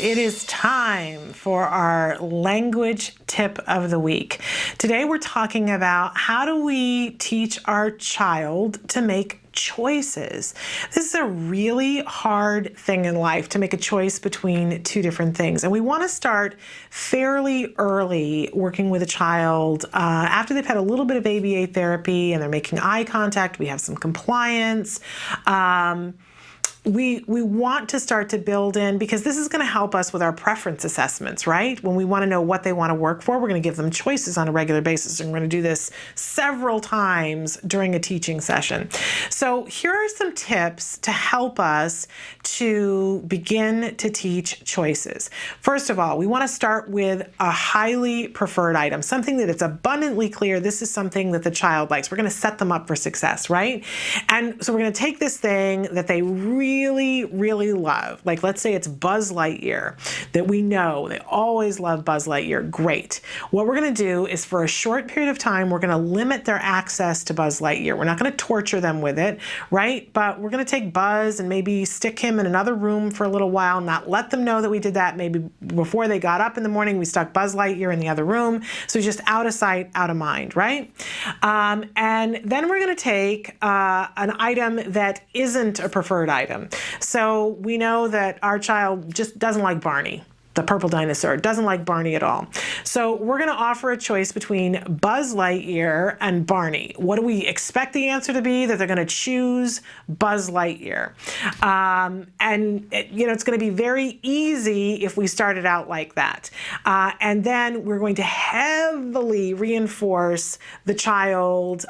It is time for our language tip of the week. Today we're talking about how do we teach our child to make choices. This is a really hard thing in life, to make a choice between two different things. And we want to start fairly early working with a child after they've had a little bit of ABA therapy and they're making eye contact. We have some compliance. We want to start to build in, because this is going to help us with our preference assessments, right? When we want to know what they want to work for, we're going to give them choices on a regular basis. And we're going to do this several times during a teaching session. So here are some tips to help us to begin to teach choices. First of all, we want to start with a highly preferred item, something that it's abundantly clear this is something that the child likes. We're going to set them up for success, right? And so we're going to take this thing that they really love. Like, let's say it's Buzz Lightyear, that we know they always love Buzz Lightyear. Great. What we're going to do is, for a short period of time, we're going to limit their access to Buzz Lightyear. We're not going to torture them with it, right? But we're going to take Buzz and maybe stick him in another room for a little while, not let them know that we did that. Maybe before they got up in the morning, we stuck Buzz Lightyear in the other room. So just out of sight, out of mind, right? And then we're going to take an item that isn't a preferred item. So we know that our child just doesn't like Barney, the purple dinosaur, doesn't like Barney at all. So we're going to offer a choice between Buzz Lightyear and Barney. What do we expect the answer to be? That they're going to choose Buzz Lightyear. It's going to be very easy if we started out like that. And then we're going to heavily reinforce the child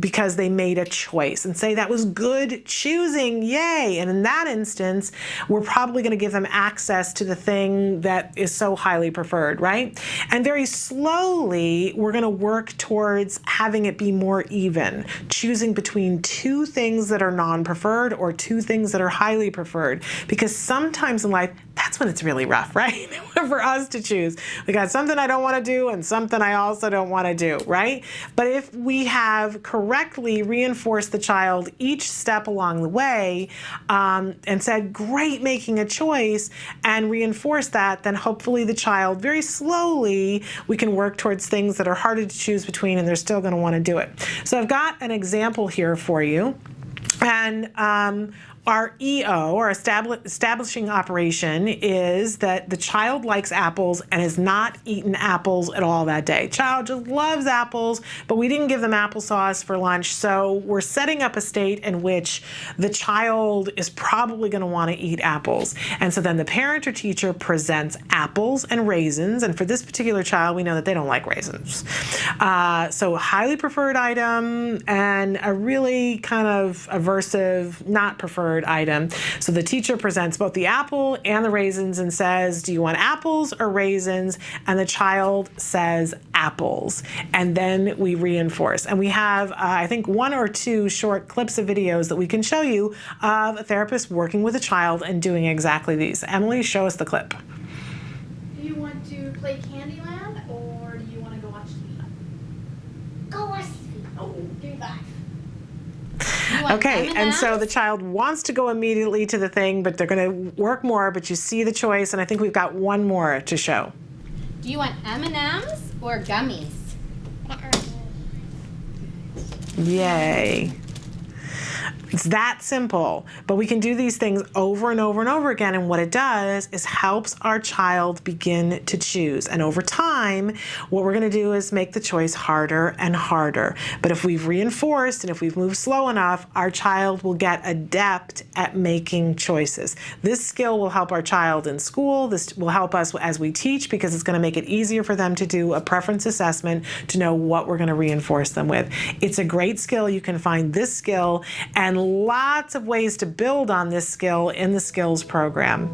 because they made a choice, and say that was good choosing, yay. And in that instance, we're probably going to give them access to the thing that is so highly preferred, right? And very slowly, we're going to work towards having it be more even, choosing between two things that are non-preferred or two things that are highly preferred. Because sometimes in life, that's when it's really rough, right? For us to choose. We got something I don't want to do and something I also don't want to do, right? But if we have correctly reinforced the child each step along the way and said, great, making a choice, and reinforce that, then hopefully the child, very slowly, we can work towards things that are harder to choose between and they're still going to want to do it. So I've got an example here for you. And our EO, or establishing operation, is that the child likes apples and has not eaten apples at all that day. Child just loves apples, but we didn't give them applesauce for lunch, so we're setting up a state in which the child is probably going to want to eat apples. And so then the parent or teacher presents apples and raisins, and for this particular child, we know that they don't like raisins. So highly preferred item and a really kind of aversive, not preferred item. So the teacher presents both the apple and the raisins and says, do you want apples or raisins? And the child says apples. And then we reinforce. And we have, I think, 1 or 2 short clips of videos that we can show you of a therapist working with a child and doing exactly these. Emily, show us the clip. Do you want to play Candyland, or do you want to go watch TV? Go watch TV. Oh, give me 5. Okay, and so the child wants to go immediately to the thing, but they're going to work more, but you see the choice, and I think we've got one more to show. Do you want M&Ms or gummies? Yay. It's that simple, but we can do these things over and over and over again, and what it does is helps our child begin to choose. And over time, what we're going to do is make the choice harder and harder. But if we've reinforced and if we've moved slow enough, our child will get adept at making choices. This skill will help our child in school. This will help us as we teach, because it's going to make it easier for them to do a preference assessment to know what we're going to reinforce them with. It's a great skill. You can find this skill and lots of ways to build on this skill in the skills program.